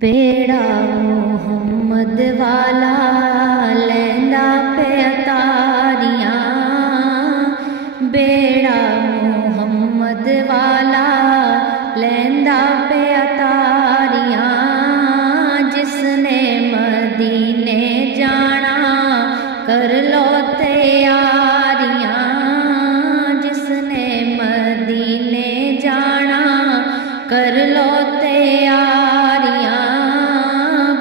बेड़ा मुहम्मद वाला लैंदा पे अतारियां, बेड़ा मुहम्मद वाला लैंदा पे अतारियां। जिसने मदीने जाना कर लो तैयारियां, जिसने मदीने जाना कर लो तैयारियां।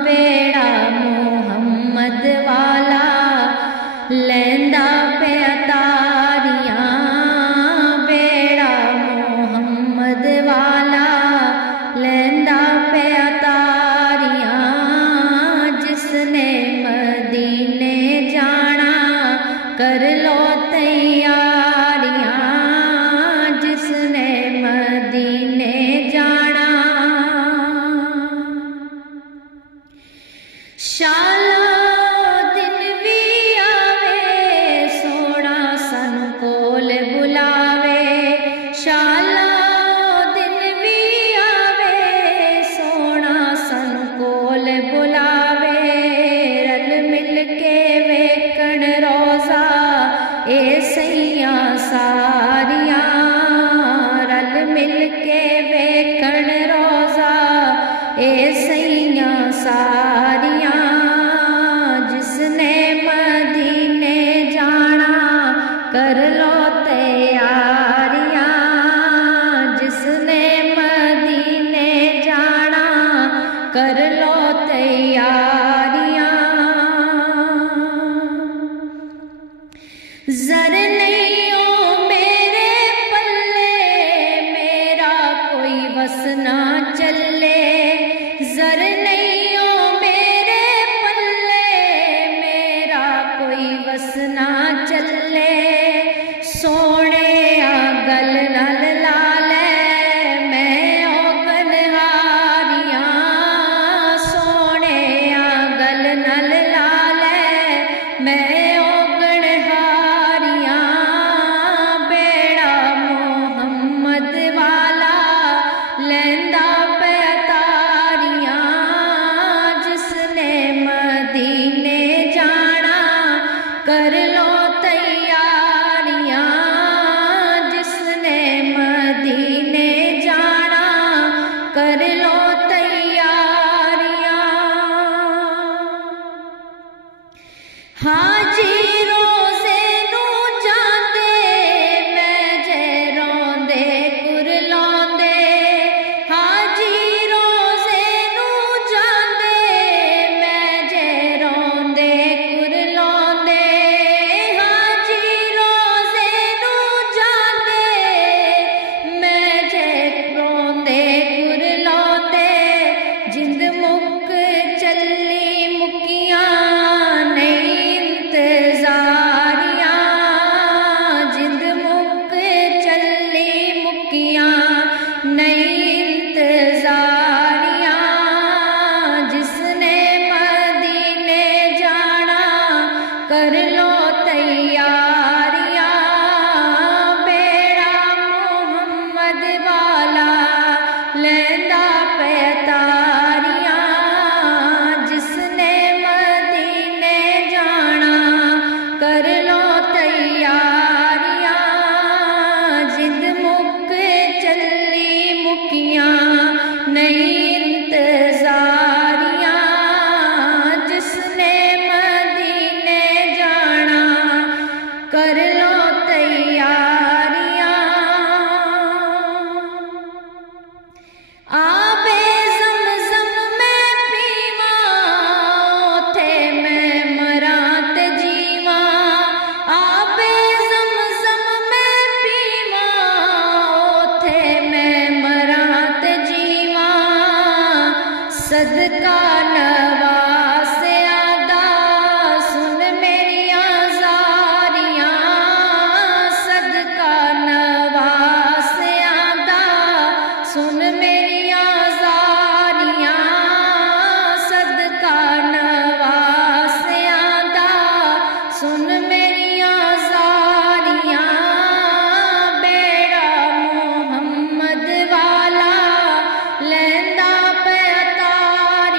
बेड़ा मुहम्मद वाला लैंदा पे अतारियां, बेड़ा मुहम्मद वाला लैंदा पे अतारियां। जिसने मदीने जाना कर लो तैयारियां, जिसने मदीने जाना। शाला दिन भी आवे सोना सानू कोल बुलावे, शाला दिन भी आवे सोना सानू कोल बुलावे। रल मिल के वेखण रोज़ा ए सैयां सारियां, रल मिल के वेखण रोज़ा ए सैयां सारियां। जिसने मदीने जाना कर लो तैयारियां, जिसने मदीने जाना कर लो तैयारियां। ज़र नहीं ओ मेरे पल्ले मेरा कोई वस ना चले, ज़र नहीं ओ मेरे पल्ले मेरा कोई वस ना चले। सोने गल नल ला ले मैं ओ गनहारियां, सोने गल नल ला ले मैं ओ गनहारियां। बेड़ा मुहम्मद वाला लैंदा पे अतारियां, जिसने मदीने जाना कर लो तैयारियां, जिसने मदीने जाना कर लो तैयारियां। हाजी रोज़े नू जांदे मैं जे रोंदे कुरलांदे, हाजी रोज़े नू जांदे मैं जे रोंदे कुरलांदे। हाजी रोज़े नू जांदे मैं जे रोंदे कुरलांदे। जिंद मुक चली मुकियां नहीं इंतज़ारियां, जिंद मुक चली मुकियां नहीं इंतज़ारियां। जिसने मदीने जाना कर लो तैयारियां, बेड़ा मुहम्मद वाला लैंदा पे अतारियां। जिसने मदीने जाना कर लो तैयारियां, जिंद मुक चली मुकियां नहीं इंतज़ारियां। जिसने मदीने जाना कर लो तैयारियां। आबे ज़मज़म मैं पीवां ओथे मैं मरां ते जीवां, आबे ज़मज़म मैं पीवां ओथे मैं मरां ते जीवां। सदका नवासिया दा सुन मेरियां ज़ारियां, सदका नवासिया दा सुन मेरियां ज़ारियां, सदका नवासिया दा सुन मेरियां ज़ारियां। बेड़ा मुहम्मद वाला लैंदा पे अतारियां,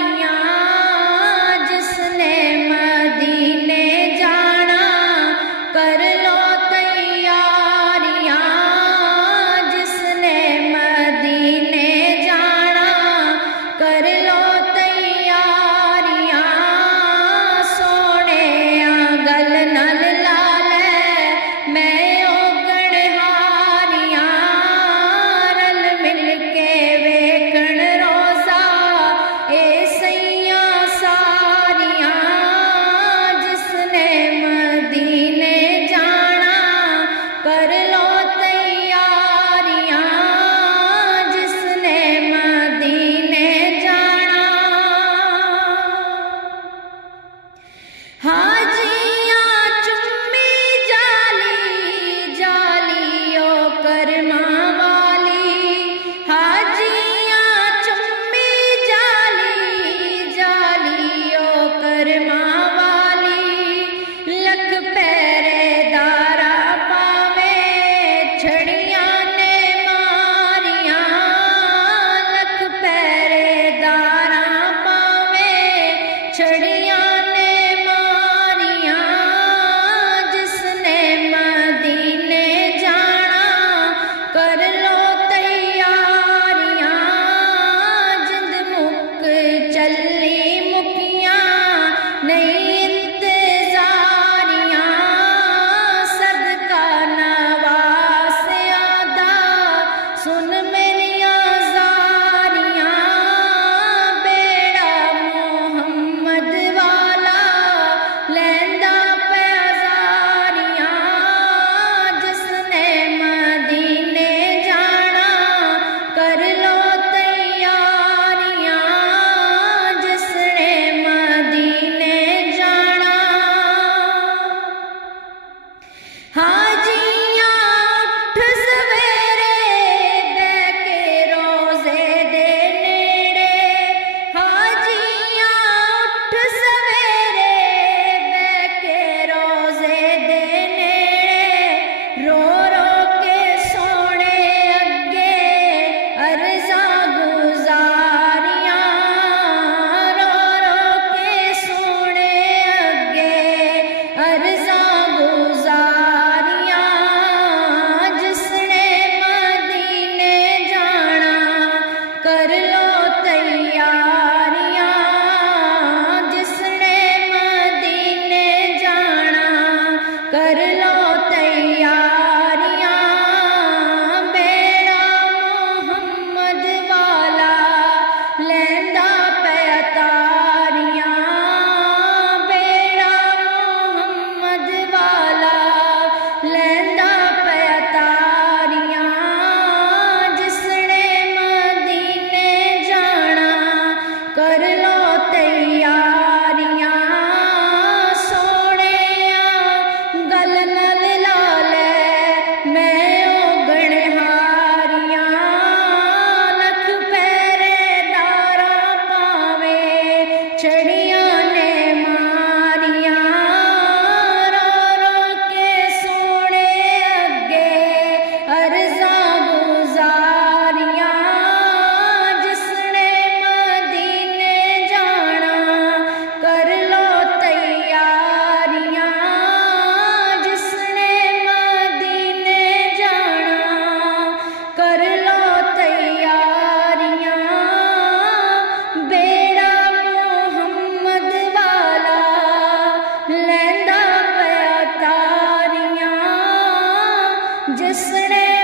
जिसने